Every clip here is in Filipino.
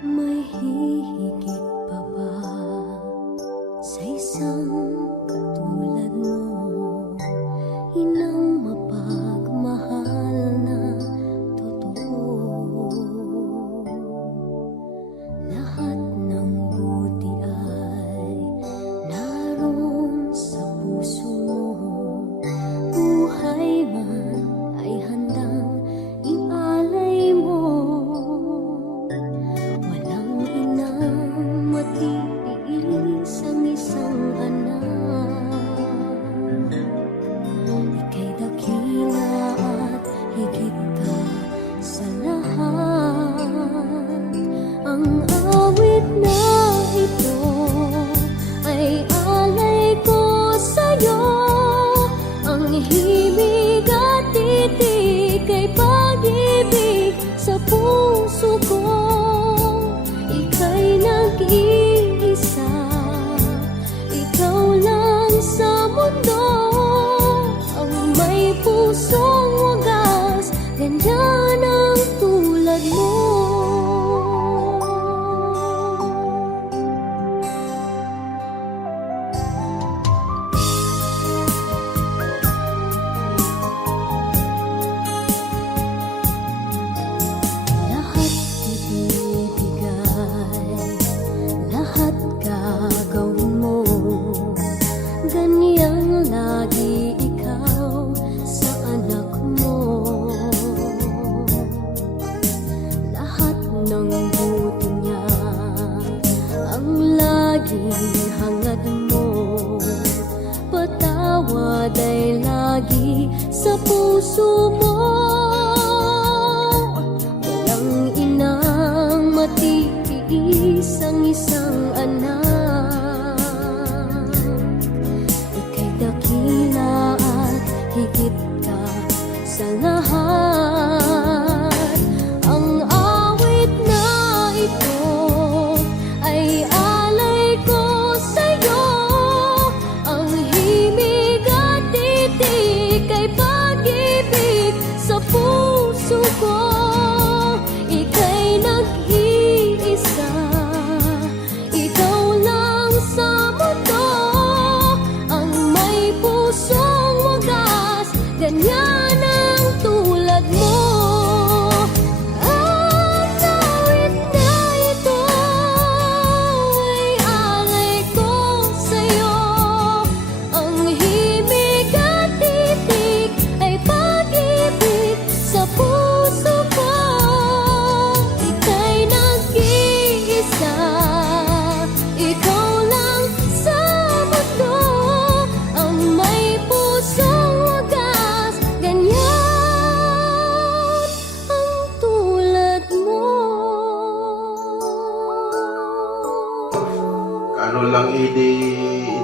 May hihigit pa ba sa isang katulad mo? Inang mapagmahal na totoo. Lahat ng buti ay naroon sa puso mo. Buhay man ay handang ialay mo. Walang inang matitiis ang isang anak. Ika'y dakila at higit ka sa lahat. Ang awit na ito ay alay ko sa'yo. Ang himig at titig ay pag-ibig sa puso ko. Ika'y nag-iisa, ikaw lang sa mundo. Ang may pusong wagas, ganyan ang tulad mo. Lahat ibibigay, lahat gagawin mo. Ganyang lagi ikaw sa anak mo. Lahat ng buti niya ang laging hangad mo. Patawad ay lagi sa puso mo. Walang inang matitiis ang isang anak. Ika'y dakila at higit ka sa lahat. Ang awit na ito ay alay ko sa'yo. Ang himig at titig ay pag-ibig sa puso ko. Ika'y nag-iisa, ikaw lang sa mundo. Ang may pusong wagas, ganyan ang tulad mo. Ang awit na ito ay alay ko sa'yo. Ang himig at titig ay pag-ibig sa puso ko. Ika'y nag-iisa, ikaw lang sa mundo. Ang may pusong wagas, ganyan ang tulad mo. Ano lang idi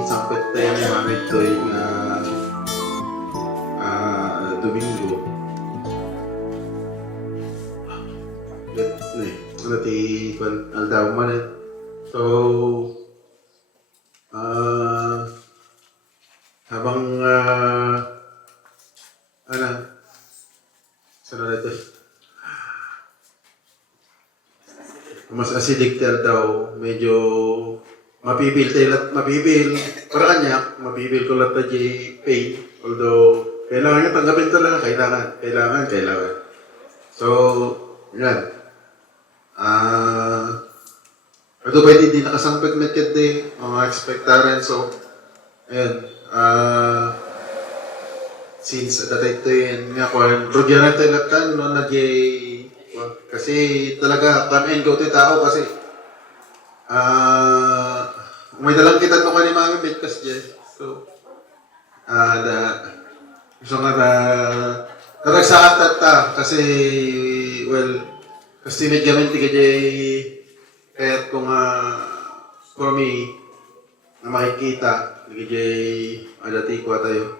isampet tayo ni Mami Toy nga Domingo. Ano ti aldaw man eh. So, habang ano, sana na ito. Mas acidic tayo daw, medyo mapipil tayo mapipil, para kanya, mapipil ko lang tayo pain. Although, kailangan niya tanggapin talaga, kailangan. So, yan. Ito ba hindi nakasangpit medkit din, mga expectaren. So, ayan. Since dati ito yun, nga ko, rugyan natin latan, no, kasi talaga, come and go to tao kasi may dalang kita nung ni Mami Midkas dyan. So, gusto nga naragsakat ta kasi, well, kasi tinidyamin tiga dyan kahit kung for me, na makikita, tiga dyan adati ko tayo.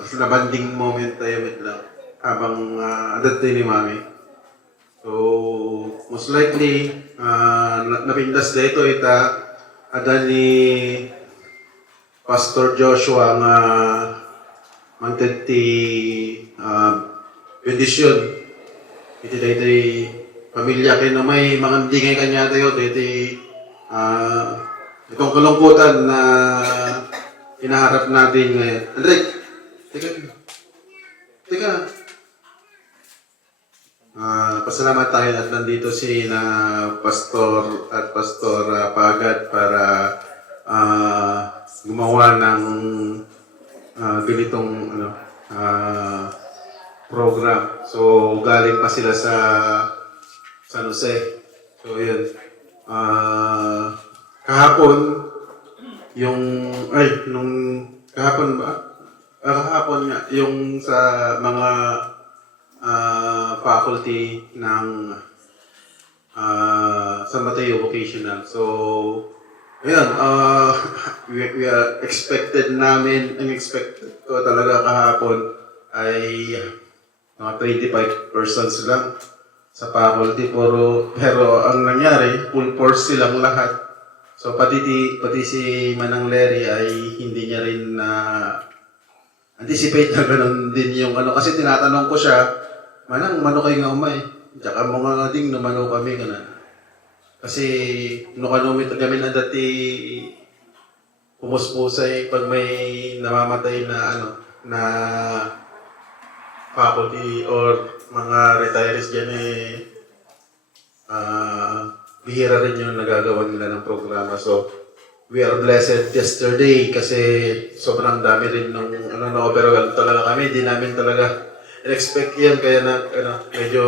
Kasi na-banding moment tayo with lang habang adat tayo ni Mami. So, most likely, napindas dito ada ni Pastor Joshua nga mangtenti bendisyon iti daytoy pamilya ken no may mga dingay kanya tayo daytoy itong kalungkutan na hinaharap natin ngayon. Andre, teka. Teka. Pasalamat tayo at nandito si na Pastor at Pastor Pagad para gumawa ng ganitong program. So, galing pa sila sa San Jose. So, yun. Kahapon, kahapon ba? Kahapon nga, yung sa mga faculty ng San Mateo Vocational. So, ayun, we are unexpected ko talaga kahapon ay mga 25 persons lang sa faculty, pero ang nangyari, full force silang lahat. So, pati si Manang Larry ay hindi niya rin na anticipate na ganun din yung kasi tinatanong ko siya, Manang, mano kayo nga umay? Tsaka mga ding namano kami ka na. Kasi, kanumit kami na dati pumuspusay pag may namamatay na na faculty or mga retirees dyan bihira rin yung nagagawa nila ng programa. So, we are blessed yesterday kasi sobrang dami rin ng pero talaga kami, di namin talaga expect yan, kaya medyo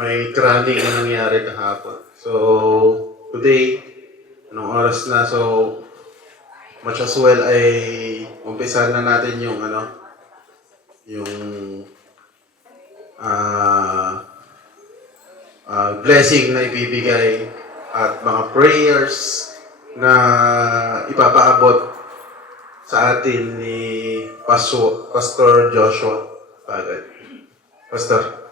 may cramming na nangyari kahapon. So, today, anong oras na, so, much as well ay umpisahan na natin yung blessing na ibibigay at mga prayers na ipapaabot sa atin ni Pastor Joshua Pagad. Pastor.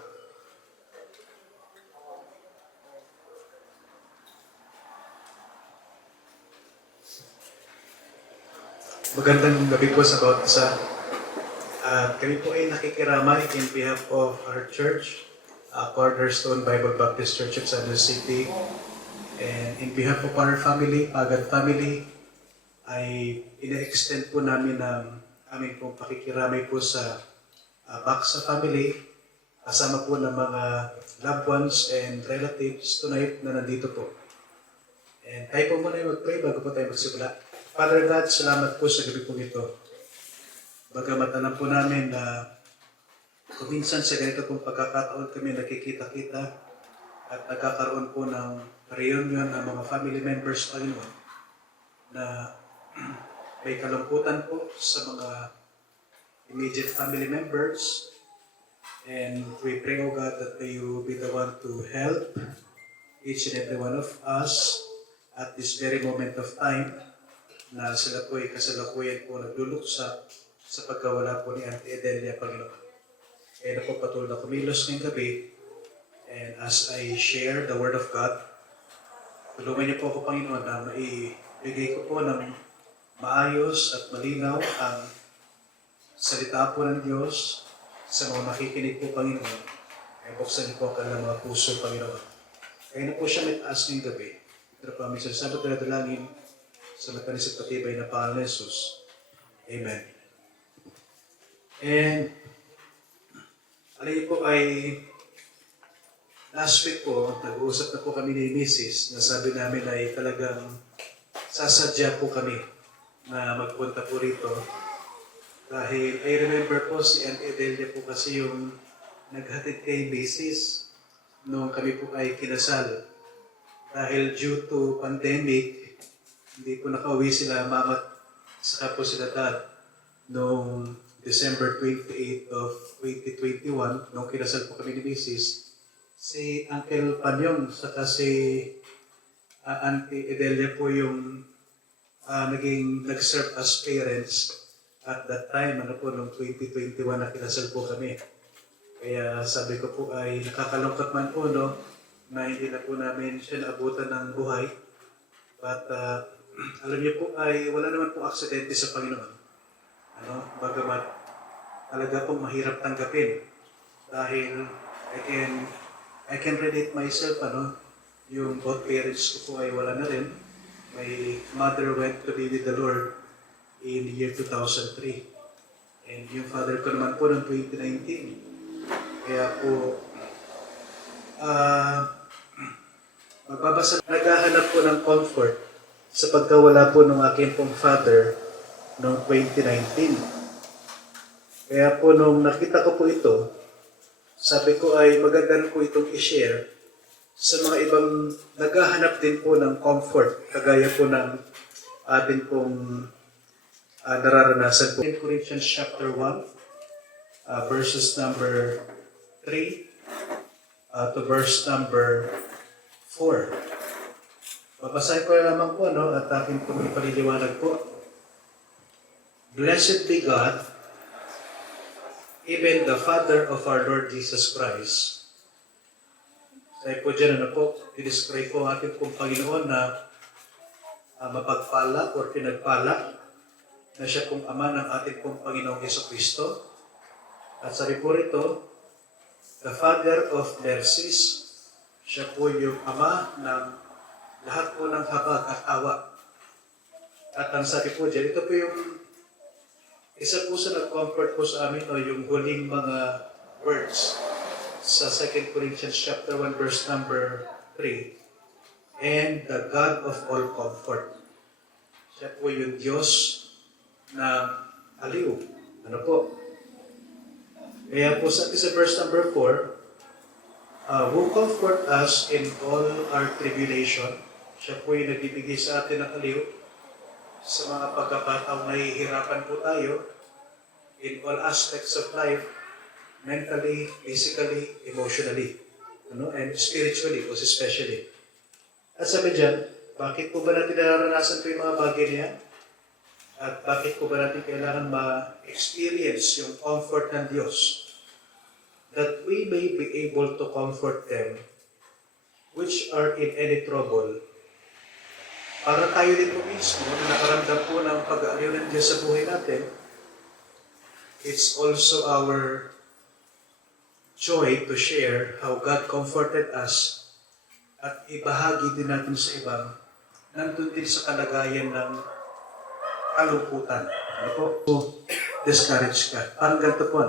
Magandang gabi po sa bawat isa. Kami po ay nakikiramay in behalf of our church, Cornerstone Bible Baptist Church of San Jose City. And in behalf of our family, Pagad family, ay ina-extend po namin ang aming pong pakikiramay po sa Baksa family, kasama po ng mga loved ones and relatives tonight na nandito po. And tayo po muna yung mag-pray bago po tayo magsimula. Father God, salamat po sa gabi po ito. Bagamat alam po namin na kung minsan sa ganito pong pagkakataon kami nakikita-kita at nagkakaroon po ng reunion ng mga family members, Panginoon, na may kalungkutan po sa mga immediate family members. And we pray, O God, that you be the one to help each and every one of us at this very moment of time na sila po ay kasalukuyan po nagluluksa sa pagkawala po ni Auntie Edelia, Panginoon. Kaya na po patuloy na kumilos ngayong gabi, and as I share the Word of God, tulungan niyo po ako, Panginoon, na maibigay ko po ng maayos at malinaw ang salita po ng Diyos sa mga makikinig po, Panginoon. Kaya buksan niyo po ang kanilang mga puso, Panginoon. Kaya na po siya may taas ngayong gabi. Ito na po aming sasabat na dalangin sa matanis at patibay na pangalan ni Jesus. Amen. And alam niyo po ay last week po, nag-uusap na po kami ni Mrs. na sabi namin ay talagang sasadya po kami na magpunta po rito. Dahil I remember po si Aunt Edelia po kasi yung naghatid kay Mrs. noong kami po ay kinasal. Dahil due to pandemic, hindi po nakauwi sila mama at saka po sila dad noong December 28 of 2021, noong kinasal po kami ni Mrs. Si Uncle Panyong saka si Auntie Edelia po yung nag-serve as parents at that time, noong 2021 na kinasal po kami. Kaya sabi ko po ay nakakalungkot man po, no, na hindi na po namin siya naabutan ng buhay. But alam niyo po ay wala naman po aksidente sa Panginoon. Bagamat talaga pong mahirap tanggapin. Dahil I can relate myself, yung both parents ko po ay wala na rin. My mother went to be with the Lord in the year 2003. And yung father ko naman po noong 2019. Kaya po, naghahanap po ng comfort sa pagkawala po ng aking pong father noong 2019. Kaya po nung nakita ko po ito, sabi ko ay maganda po itong i-share sa mga ibang naghahanap din po ng comfort, kagaya po ng atin pong nararanasan po. In Corinthians chapter 1, verses number 3 to verse number 4. Babasahin ko na lamang po, at akin pong ipaliliwanag po. Blessed be God, even the Father of our Lord Jesus Christ. Sabi po dyan, i-describe po ang ating pong Panginoon na mapagpala o pinagpala, na siya pong Ama ng ating pong Panginoong Jesucristo. At sabi po rito, the Father of mercies, siya po yung Ama ng lahat po ng habag at awa. At ang sabi po dyan, ito po yung isa po sa nag-comfort po sa amin, yung huling mga words sa 2 Corinthians chapter 1 verse number 3. And the God of all comfort. Siya po yung Diyos na aliw. Ano po? Kaya po sa verse number 4, who comfort us in all our tribulation. Siya po yung nagbibigay sa atin ng aliw sa mga pagkakataong nahihirapan po tayo in all aspects of life, mentally, physically, emotionally, and spiritually, most especially. At sabi dyan, bakit po ba natin nararanasan po yung mga bagay niya? At bakit po ba natin kailangan ma-experience yung comfort ng Diyos? That we may be able to comfort them which are in any trouble. Para tayo din po mismo na nakaramdam po ng pag-aaliw ng Diyos sa buhay natin, it's also our joy to share how God comforted us at ibahagi din natin sa ibang nandun din sa kalagayan ng kalungkutan. Ano po? So, discourage ka. Parang ganito po,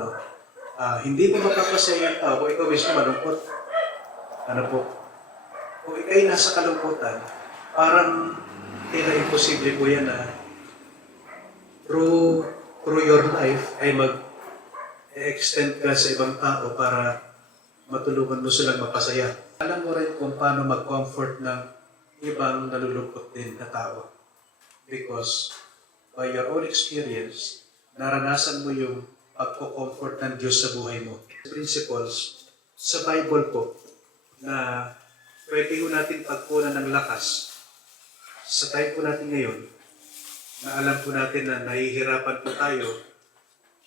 hindi mo mapapasaya yung tao kung ikaw mismo malungkot. Ano po? Kung ikaw'y nasa kalungkutan, parang tila imposible po yan na through your life ay mag-extend ka sa ibang tao para matulungan mo silang mapasaya. Alam mo rin kung paano mag-comfort ng ibang nalulungkot din na tao. Because by your own experience, naranasan mo yung pagko-comfort ng Diyos sa buhay mo. Principles sa Bible po na pwede po natin pagkunan ng lakas sa time po natin ngayon, na alam po natin na nahihirapan po tayo.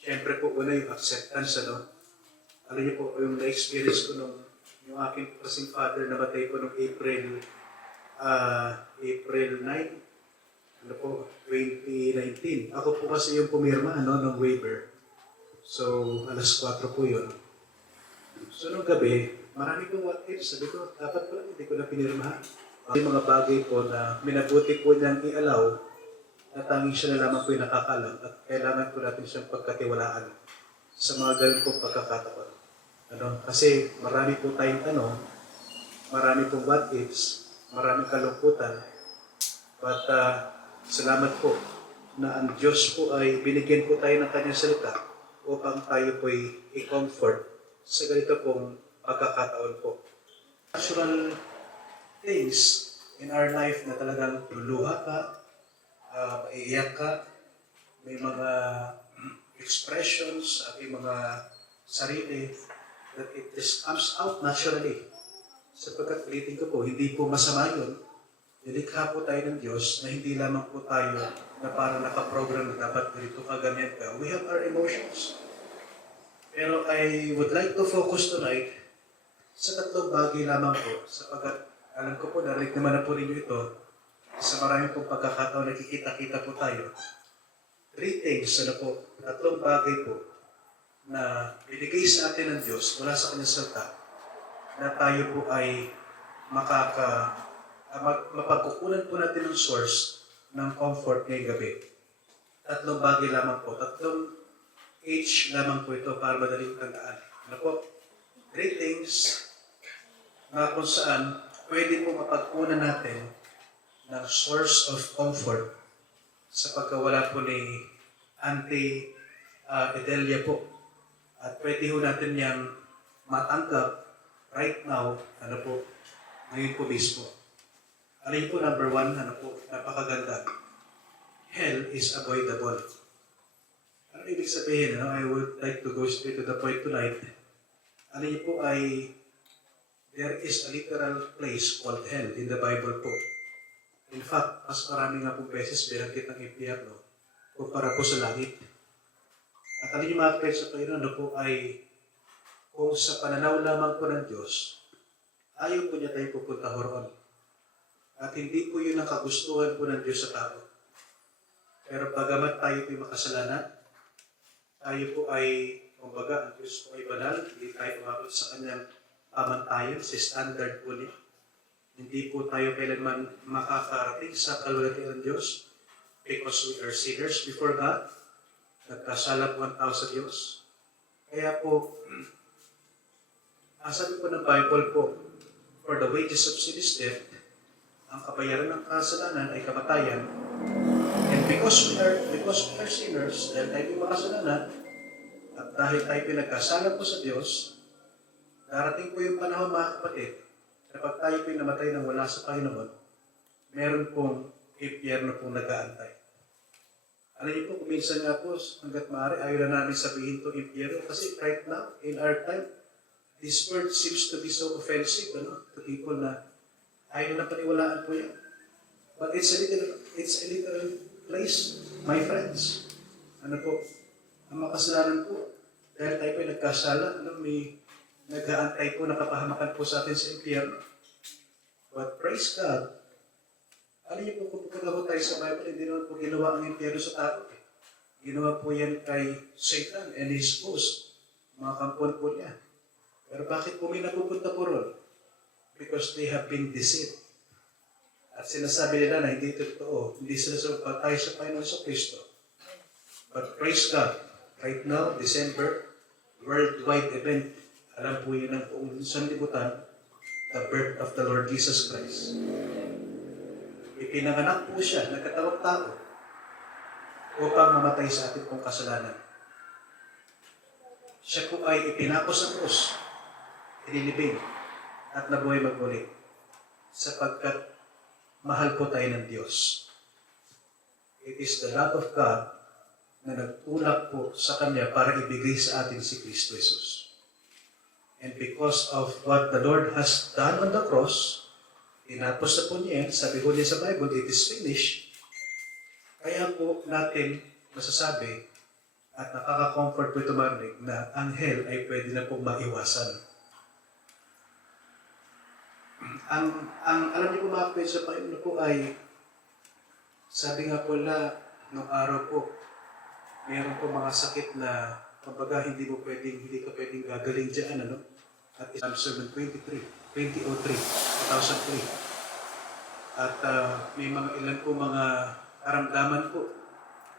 Siyempre po una yung acceptance, Alam niyo po, yung na-experience ko yung aking kasing father na namatay po noong April 9, 2019. Ako po kasi yung pumirma, ng waiver. So, alas 4 po yun. So, nung gabi, marami pong what ifs. Sabi ko, dapat pala hindi ko na pinirmahan. Yung mga bagay po na minabuti po niyang i-allow na tanging siya na lamang po yung nakakalam at kailangan po natin siyang pagkatiwalaan sa mga ganun pong pagkakataon. Kasi marami po tayong marami pong what ifs, maraming kalungkutan. But salamat po na ang Diyos po ay binigyan po tayo ng kanyang salita upang tayo po ay i-comfort sa ganito pong pagkakataon po. Natural things in our life na talagang luluha ka, iiyak ka, may mga expressions at may mga sarili that it just comes out naturally. Sapagkat ulitin ko po, hindi po masama yun. Nilikha po tayo ng Diyos na hindi lamang po tayo na parang nakaprogram na dapat ganito ka, ganyan ka. We have our emotions. Pero I would like to focus tonight sa tatlong bagay lamang po, sapagkat alam ko po, narinig naman na po ninyo ito, sa maraming pong pagkakataon, nakikita-kita po tayo. 3 things, tatlong bagay po, na binigay sa atin ng Diyos mula sa kanyang salita, na tayo po ay mapagkukunan po natin ng source ng comfort ngayong gabi. Tatlong bagay lamang po, tatlong H lamang po ito para madaling tandaan. Ano po? 3 things na kung saan pwede po mapagkunan natin ng source of comfort sa pagkawala po ni Auntie Edelia po. At pwede po natin niyang matanggap right now, ano po, ngayon po mismo. Alin po, number 1, ano po, napakaganda. Hell is avoidable. Ano ibig sabihin? No? I would like to go straight to the point tonight. Ano niyo po ay, there is a literal place called hell in the Bible po. In fact, mas marami nga pong beses binanggit ng impyerno kumpara po sa langit. At ano yung mga sa Panginoon, ano po ay, kung sa pananaw lamang po ng Diyos, ayaw po niya tayo pupunta roon. At hindi po yun ang kagustuhan po ng Diyos sa tao. Pero bagamat tayo po makasalanan, tayo po ay, kumbaga, ang Diyos po ay banal, hindi tayo umabot sa kanyang pamantayan, sa standard po niya. Hindi po tayo kailanman makakarating sa kalulatian ng Diyos because we are sinners before God. Nagkasala po ang tao sa Diyos. Kaya po, ang sabi po ng Bible po, for the wages of sin is death, ang kabayaran ng kasalanan ay kamatayan. And because we are sinners, dahil tayo yung makasalanan, at dahil tayo pinagkasala po sa Diyos, darating po yung panahon, mga kapatid, kapag tayo pinamatay ng wala sa Panginoon, meron pong impyerno pong nag-aantay. Alam niyo po, kuminsan nga po, hanggat maaari, ayaw na namin sabihin itong impyerno. Kasi right now, in our time, this word seems to be so offensive to people na ayaw na paniwalaan po yan. But it's a literal place, my friends. Ano po, ang makasalanan po, dahil tayo po ay nagkasala, may nag-aantay po, nakapahamakan po sa atin sa impyerno. But praise God, alam niyo po, kung pagkakawa tayo sa Bible, hindi naman po ginawa ang impyerno sa tao. Ginawa po yan kay Satan and his host, mga kampon po niya. Pero bakit po may napupunta po ron? Because they have been deceived. At sinasabi nila na hindi ito totoo, hindi sila tayo sa Panginoon sa Kristo. But praise God, right now, December, worldwide event, alam po yun ang buong sanlibutan, the birth of the Lord Jesus Christ. Ipinanganak po siya, nagkatawang tao, upang mamatay sa ating pong kasalanan. Siya po ay ipinako sa krus, inilibing, at nabuhay magmuli, sapagkat mahal po tayo ng Diyos. It is the love of God na nagtulak po sa Kanya para ibigay sa atin si Kristo Jesus. And because of what the Lord has done on the cross, tinapos na po niya yan, sabi ko niya sa Bible, it is finished. Kaya po natin masasabi at nakaka-comfort po ito marinig na ang hell ay pwede na pong maiwasan. Alam niyo po mga kapatid sa Panginoon po ay, sabi nga po na, nung araw po, mayroon po mga sakit na, kumbaga, hindi ka pwedeng gagaling dyan, At Psalm 2003. At may mga ilan po mga karamdaman po.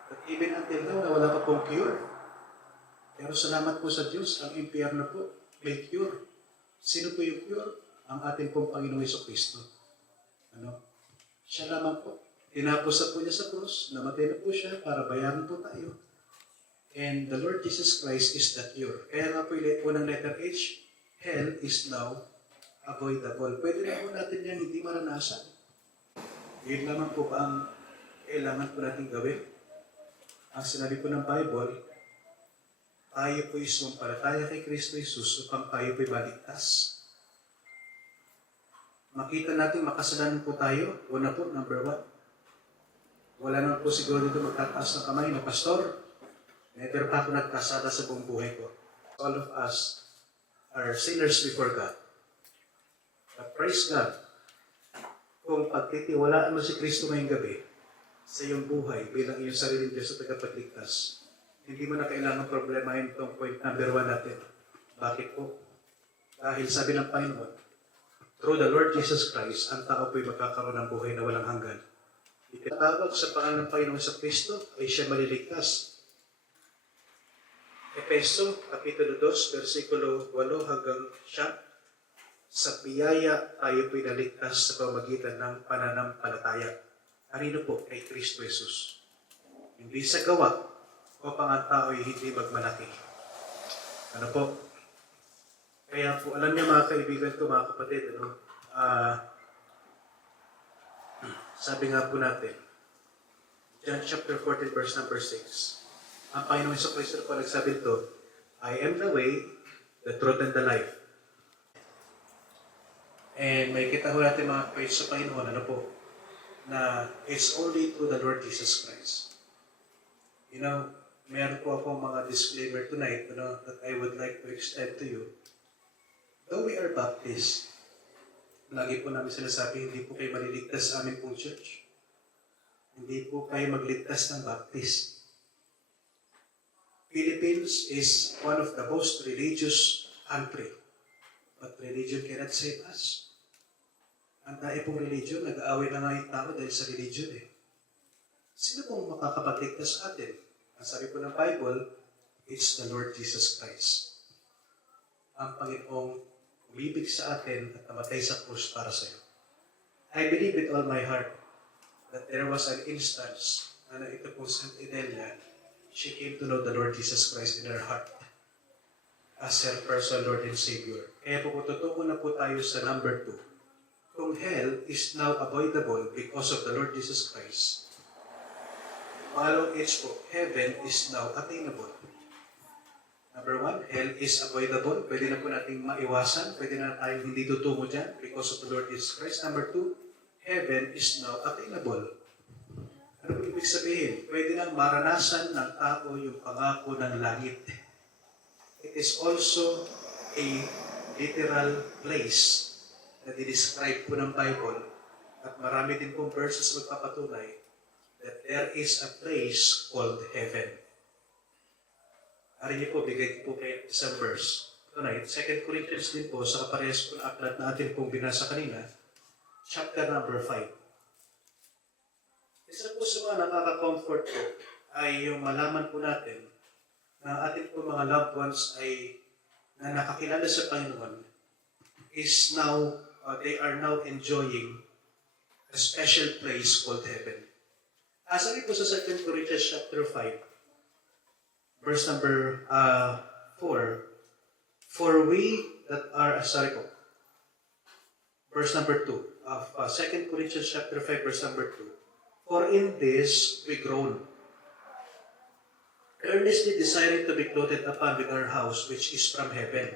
But even until now, na wala pa pong cure. Pero salamat po sa Diyos, ang impyerno po, may cure. Sino po yung cure? Ang ating pong Panginoong Jesucristo. Siya lamang po. Tinapos na po niya sa krus, namatay na po siya para bayaran po tayo. And the Lord Jesus Christ is the cure. Kaya nga po yung unang letter H, hell is now avoidable. Pwede na po natin yan hindi maranasan. Yun lamang po ba ang kailangan po natin gawin? Ang sinabi po ng Bible, tayo po isumpalataya kay Kristo Jesus upang tayo po'y maligtas. Makita natin makasalanan po tayo. Una po, number 1. Wala naman po siguro dito magtataas ng kamay na pastor. Never pa ako nagkasala sa buong buhay ko. All of us are sinners before God. But praise God, kung pagtitiwalaan mo si Kristo ngayong gabi sa iyong buhay bilang iyong sariling Diyos at tagapagligtas, hindi mo na kailangan problemahin itong point number 1 natin. Bakit po? Dahil sabi ng Panginoon, through the Lord Jesus Christ, ang tao po'y magkakaroon ng buhay na walang hanggan. Itinatawag sa pangalan ng Panginoon sa Kristo ay siya maliligtas. Efeso, Kapitulo 2, versikulo 8 hanggang 9. Sa biyaya tayo po'y naligtas sa pamagitan ng pananampalataya. Kanino po? Kay Kristo Jesus. Hindi sa gawa, upang ang tao'y hindi magmalaki. Ano po? Kaya po, alam niyo mga kaibigan ko, mga kapatid, sabi nga po natin, John chapter 14, verse number 6, ang Panginoon sa Kristo po nagsabi ito, I am the way, the truth, and the life. And may kita ho natin mga kapatid sa Panginoon, ano po, na it's only through the Lord Jesus Christ. You know, meron po akong mga disclaimer tonight, that I would like to extend to you. Though we are Baptist, lagi po namin sinasabi, hindi po kayo maliligtas sa amin pong church. Hindi po kayo magligtas ng Baptist. Philippines is one of the most religious country. But religion cannot save us. Ang dahil pong religion, nag-aaway na nga yung tao dahil sa religion eh. Sino pong makakapagligtas sa atin? Ang sabi po ng Bible, it's the Lord Jesus Christ. Ang Panginoong umibig sa atin at namatay sa krus para sa iyo. I believe with all my heart that there was an instance na ito po St. Inelia, she came to know the Lord Jesus Christ in her heart as her personal Lord and Savior. Kaya po tutuko na po tayo sa number 2. Kung hell is now avoidable because of the Lord Jesus Christ, follow H po, heaven is now attainable. Number 1, hell is avoidable. Pwede na po nating maiwasan. Pwede na tayong hindi tutungo dyan because of the Lord Jesus Christ. Number 2, heaven is now attainable. Ano po ibig sabihin? Pwede na maranasan ng tao yung pangako ng langit. It is also a literal place na di-describe po ng Bible at marami din pong verses magpapatunay that there is a place called heaven. Ari niyo po, bigay ko po kayo isang verse. Tonight, 2 Corinthians din po, sa kaparehas po na aklat na atin pong binasa kanina, chapter number 5. Isa po sa mga nakaka-comfort po ay yung malaman po natin na atin po mga loved ones ay na nakakilala sa Panginoon is now, they are now enjoying a special place called heaven. Sabi po sa 2 Corinthians chapter 5, verse number 4, for we that are, verse number 2 of 2 Corinthians chapter 5, verse number 2, for in this we groan, earnestly desiring to be clothed upon with our house which is from heaven.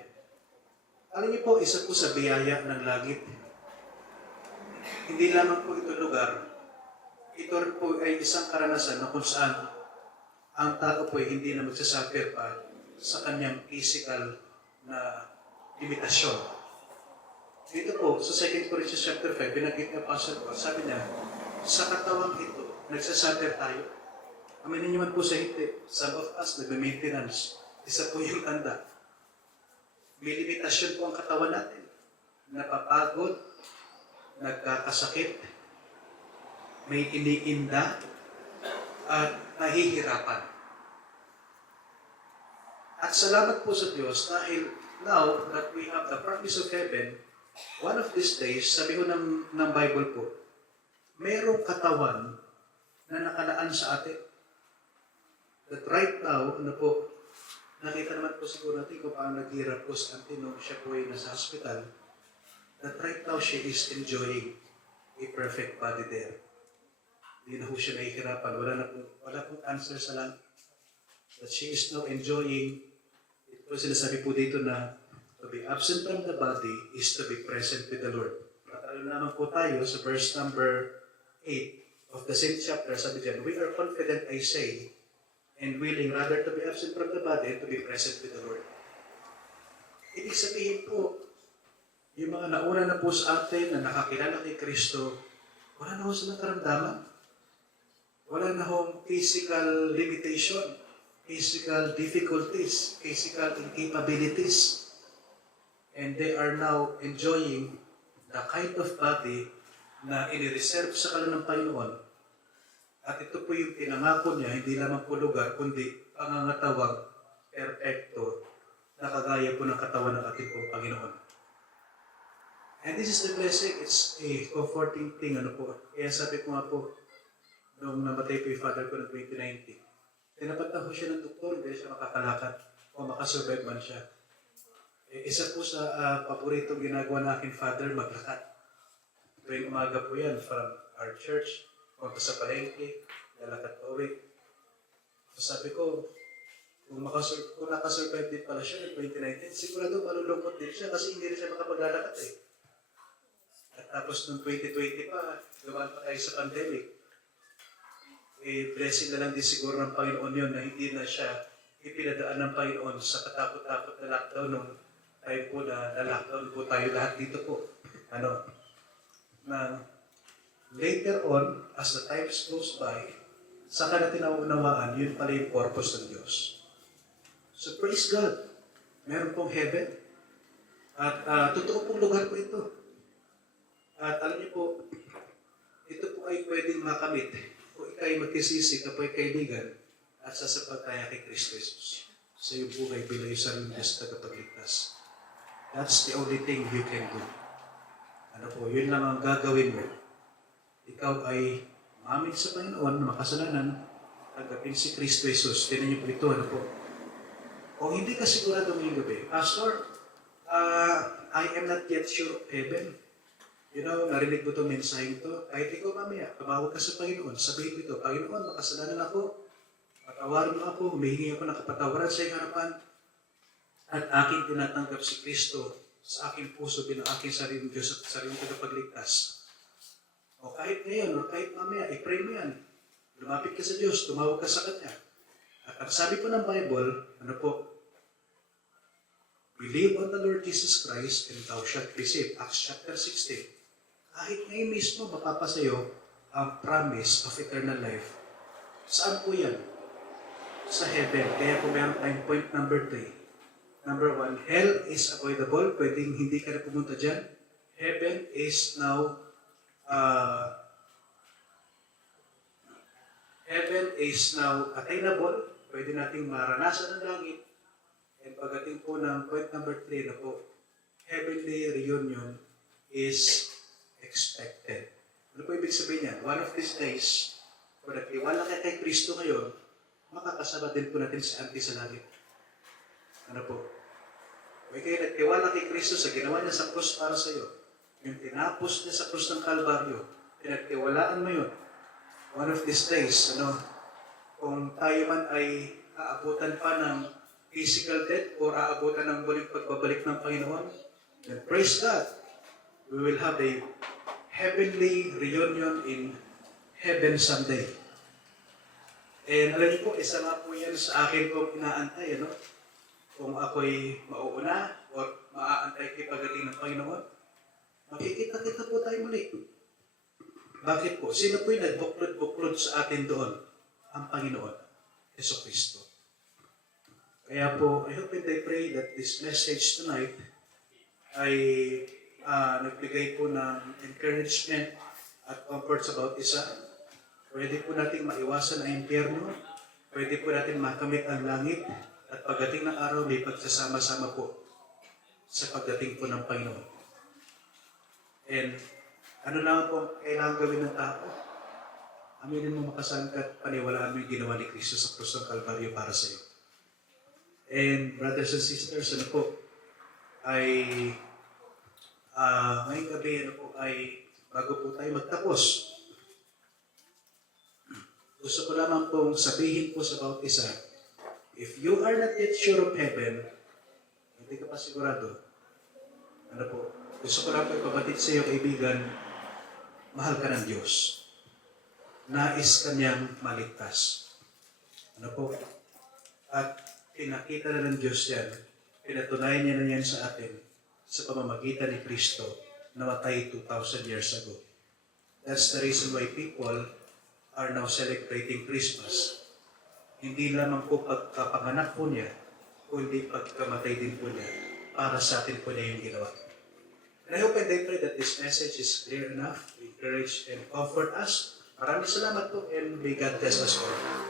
Alam niyo po, isa po sa biyaya ng langit. Hindi lamang po ito lugar, ito po ay isang karanasan na kung saan ang tao po ay hindi na magsasuffer pa sa kanyang physical na limitasyon. Dito po, sa 2 Corinthians chapter 5, binanggit ng Apostle Paul, sabi niya, sa katawang ito, nagsasuffer tayo. Aminin niyo man po sa hindi. Some of us, nag-maintenance. Isa po yung tanda. May limitasyon po ang katawan natin. Napapagod, nagkakasakit, may iniinda, at nahihirapan. At salamat po sa Diyos dahil now that we have the promise of heaven, one of these days, sabi ko ng Bible po, mayroong katawan na nakalaan sa atin. That right now, nakita naman po siguro natin kung paano naghirap po sa atin nung siya po ay nasa hospital, that right now she is enjoying a perfect body there. Hindi na po siya nahihirapan. Wala pong cancer sa lung. That she is now enjoying, ito po sinasabi po dito na to be absent from the body is to be present with the Lord. Patalo naman po tayo sa verse number 8 of the same chapter. Sabi dyan, we are confident, I say, and willing rather to be absent from the body and to be present with the Lord. Ibig sabihin po, yung mga nauna na po sa atin na nakakilala kay Kristo, wala na ho silang karamdaman. Wala na hong physical limitation, physical difficulties, physical incapabilities. And they are now enjoying the kind of body na inireserve sa kanila ng Panginoon. At ito po yung pinangako niya, hindi lamang po lugar, kundi pangangatawang perfecto na kagaya po ng katawan ng ating pong Panginoon. And this is the blessing. It's a comforting thing. Ano po? Kaya sabi ko nga po, nung namatay po yung father ko noong 2019, tinapatan ko siya ng doktor, hindi siya makakalakad o makasurvive man siya. Isa po sa paboritong ginagawa na aking father, maglakad. Tuwing umaga po yan from our church, punta sa palengke, lalakad pa uwi. So sabi ko, kung nakasurvive din pala siya noong 2019, sigurado malulungkot din siya kasi hindi rin siya makapaglalakad eh. At tapos noong 2020 pa, dumaan pa tayo sa pandemic. Blessing na lang din siguro ng Panginoon yun na hindi na siya ipinadaan ng Panginoon sa katakot-takot na lockdown nung tayo po na lockdown po tayo lahat dito po. Na later on, as the times goes by, saka natin naunawaan, yun pala yung purpose ng Diyos. So praise God, meron pong heaven. At totoo pong lugar po ito. At alam niyo po, ito po ay pwedeng makamit kung ikay magkisisi kapag kaibigan at sasampataya kay Kristo Jesus sa iyong buhay bilang isang Diyos tagapagligtas. That's the only thing you can do. Ano po, yun lang ang gagawin mo. Ikaw ay maamin sa Panginoon na makasalanan, tanggapin si Kristo Jesus. Tinan niyo po ito, ano po. Kung hindi ka sigurado ngayong gabi, Pastor, I am not yet sure of heaven. You know, narinig mo itong mensaheng ito. Kahit ikaw mamaya, tumawag ka sa Panginoon, sabihin mo ito, Panginoon, makasalanan ako, patawarin mo ako, humihingi ako ng kapatawaran sa iyong harapan, at aking tinatanggap si Kristo sa aking puso bilang aking sariling Diyos at sariling tagapagligtas. O kahit ngayon, o kahit mamaya, i-pray mo yan. Lumapit ka sa Diyos, tumawag ka sa Kanya. At ang sabi po ng Bible, ano po, believe on the Lord Jesus Christ and thou shalt be saved. Acts chapter 16. Kahit ngayon mismo mapapasayo ang promise of eternal life. Saan po yan? Sa heaven. Kaya kung meron tayong point number 3. Number 1, hell is avoidable. Pwedeng hindi ka na pumunta dyan. Heaven is now attainable. Pwede nating maranasan ang langit. And pagdating po ng point number 3 na po, heavenly reunion is expected. Ano po ibig sabihin yan? One of these days, kung nagtiwala ka kay Kristo ngayon, makakasama din po natin si Auntie sa langit. Ano po? Kung kayo nagtiwala kay Kristo sa ginawa niya sa krus para sa iyo, yung tinapos niya sa krus ng Kalbaryo, pinagtiwalaan mo yun. One of these days, kung tayo man ay aabutan pa ng physical death or aabutan ng muling pagbabalik ng Panginoon, then praise God. We will have a heavenly reunion in heaven someday. And alam niyo po, isa nga po yan sa akin pong inaantay, Kung ako'y mauuna o maaantay kay pagaling ng Panginoon, makikita-kita po tayo muli. Bakit po? Sino po yung nagbuklod-buklod sa atin doon? Ang Panginoon, Jesucristo. Kaya po, I hope and I pray that this message tonight ay nagbigay po ng encouragement at comfort sa bawat isa. Pwede po natin maiwasan ang impyerno, pwede po natin makamit ang langit, at pagdating ng araw, may pagsasama-sama po sa pagdating po ng Panginoon. And ano lang po kailangan gawin ng tao? Aminin mo makasangkat, paniwalaan mo yung ginawa ni Kristo sa krus ng Kalbaryo para sa iyo. And brothers and sisters, ngayong gabi, bago po tayo magtapos, gusto ko lamang pong sabihin po sa bawat isa, if you are not yet sure of heaven, hindi ka pa sigurado, gusto ko lang po ipabatid sa iyo, kaibigan, mahal ka ng Diyos. Nais Kanyang maligtas. At pinakita na ng Diyos yan, pinatunayan niya na yan sa atin sa pamamagitan ni Kristo na namatay 2,000 years ago. That's the reason why people are now celebrating Christmas. Hindi lamang po pagkapanganak po niya, kundi pagkamatay din po niya. para sa atin po niya yung ginawa. And I hope and I pray that this message is clear enough to encourage and comfort us. Maraming salamat po and may God bless us all.